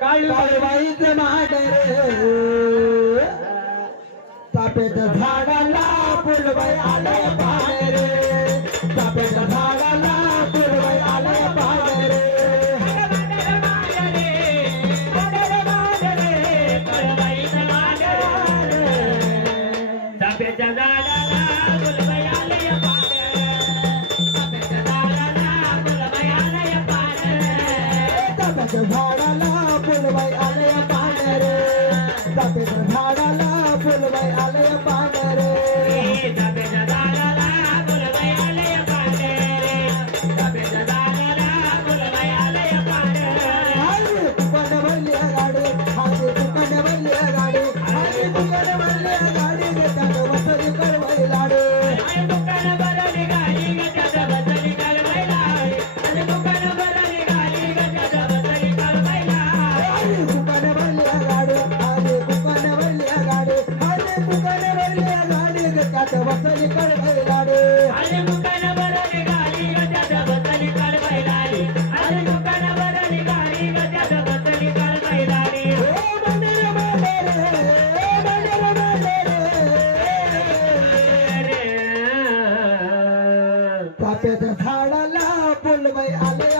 काळूबाईचं माडर चाफ्याच्या झाडाला फुलबाई आलंय पान रे चाफ्याच्या झाडाला फुलबाई आलंय पान रे चाफ्याच्या झाडाला फुलबाई आलंय पान चाफ्याच्या झाडाला फुलबाई आलंय पान चाफ्याच्या झाडाला फुलबाई आलंय पान रे चाफ्याच्या झाडाला फुलबाई आलंय पान रे चाफ्याच्या झाडाला फुलबाई आलंय पान चाफ्याच्या झाडाला फुलबाई आलंय पान हाय दुकान भरली गाडी हाय दुकान भरली गाडी हाय दुकान भरली गाडी त्यात बसली करवाई लाडू दुकान भरली गाडी गजात बसली करवाई लाडू दुकान भरली गाडी गजात बसली करवाई लाडू दुकान भरली गाडी हाय दुकान भरली गाडी हाय दुकान भरली गाडी त्यात बसली करवाई लाडू दुकान भरली गाडी गजात बसली करवाई लाडू दुकान भरली गाडी गजात बसली करवाई लाडू ओ मंदिर मंदिर चाफ्याच्या झाडाला फुलबाई आलंय